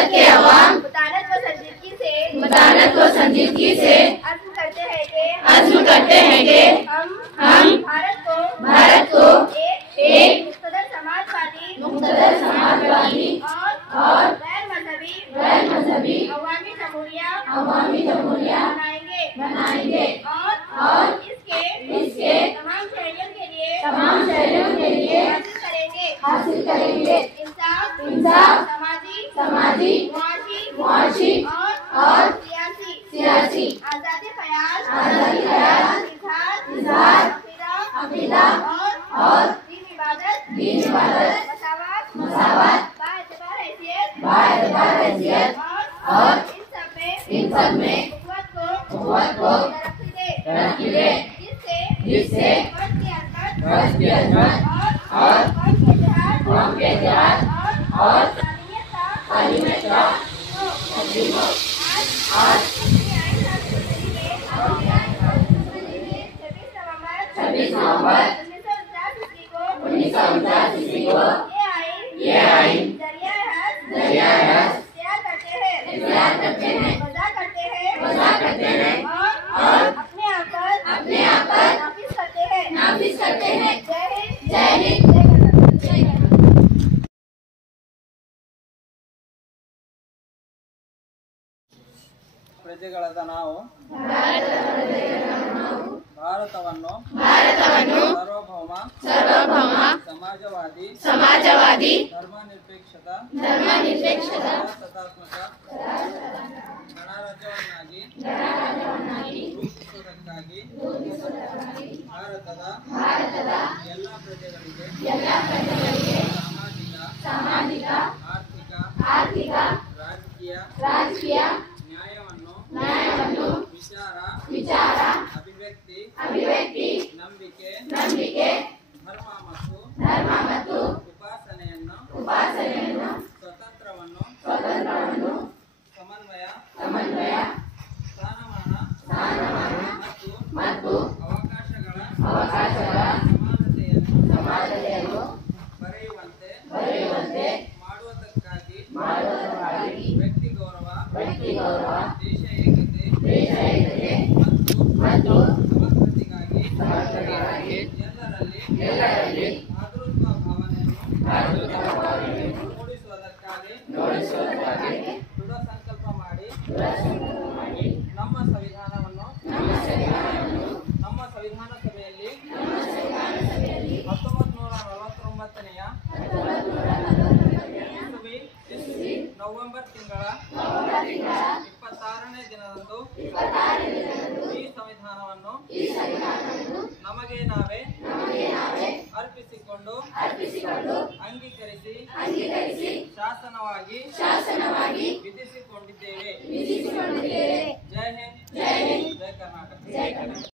भारत के अवाम मतानत व संजीदगी से अज़्म करते हैं कि हम भारत को एक मुक़्तदर समाजवादी और गैर मजहबी अवामी जमहूरिया बनाएंगे और इसके तमाम शहरियों के लिए हासिल करेंगे इंसाफ समाजी मुआशी और सियासी आज़ादी ख्याल इज़हार अक़ीदा और दीन इबादत मसावत बाएतबार हैसियत और इन सब में उख़्वत को तरक्की दे जिससे फर्ज की अज़मत और कौम के इत्तेहाद और तालीमियत का तस्लीम हो। आज 26 नवंबर 1949 ईस्वी को ये आइन ज़रिया हज़्म तैयार करते हैं और अपने आप पर नाफिज करते हैं। जय हिंद। ಪ್ರಜೆಗಳಾದ ನಾವು ಭಾರತವನ್ನು ಸಾರ್ವಭೌಮ ಸಮಾಜವಾದಿ ಧರ್ಮನಿರಪೇಕ್ಷತ ಪ್ರಜಾಸತ್ತಾತ್ಮಕ ಗಣರಾಜ್ಯವನ್ನಾಗಿ ರೂಪಿಸುವುದಕ್ಕಾಗಿ ಭಾರತದ ಎಲ್ಲ ಪ್ರಜೆಗಳಿಗೆ ಸಾಮಾಜಿಕ ಆರ್ಥಿಕ ರಾಜಕೀಯ ನ್ಯಾಯವನ್ನು ವಿಚಾರ ಅಭಿವ್ಯಕ್ತಿ ನಂಬಿಕೆ ಧರ್ಮ ಮತ್ತು ಉಪಾಸನೆಯನ್ನು ಸ್ವತಂತ್ರವನ್ನು ಸಮನ್ವಯ ಸ್ಥಾನಮಾನ ಮತ್ತು ಅವಕಾಶಗಳ ಸಮಾನತೆಯನ್ನು ಬರೆಯುವಂತೆ ಮಾಡುವುದಕ್ಕಾಗಿ ವ್ಯಕ್ತಿ ಗೌರವ ದೇಶ ಏಕತೆ ಮತ್ತು ಸಮಗ್ರತೆಗಾಗಿ ಎಲ್ಲರಲ್ಲಿ ಮಾತೃತ್ವ ಭಾವನೆಯನ್ನು ಮೂಡಿಸುವುದಕ್ಕಾಗಿ ದೃಢ ಸಂಕಲ್ಪ ಮಾಡಿ ನಮ್ಮ ಸಂವಿಧಾನ ಸಭೆಯಲ್ಲಿ 1949ನೆಯ ನವೆಂಬರ್ ತಿಂಗಳ 26ನೇ ದಿನದಂದು ಈ ಸಂವಿಧಾನವನ್ನು ನಮಗೆ ನಾವೇ ಅರ್ಪಿಸಿಕೊಂಡು ಅಂಗೀಕರಿಸಿ ಶಾಸನವಾಗಿ ವಿಧಿಸಿಕೊಂಡಿದ್ದೇವೆ. ಜೈ ಹಿಂದ್, ಜೈ ಕರ್ನಾಟಕ.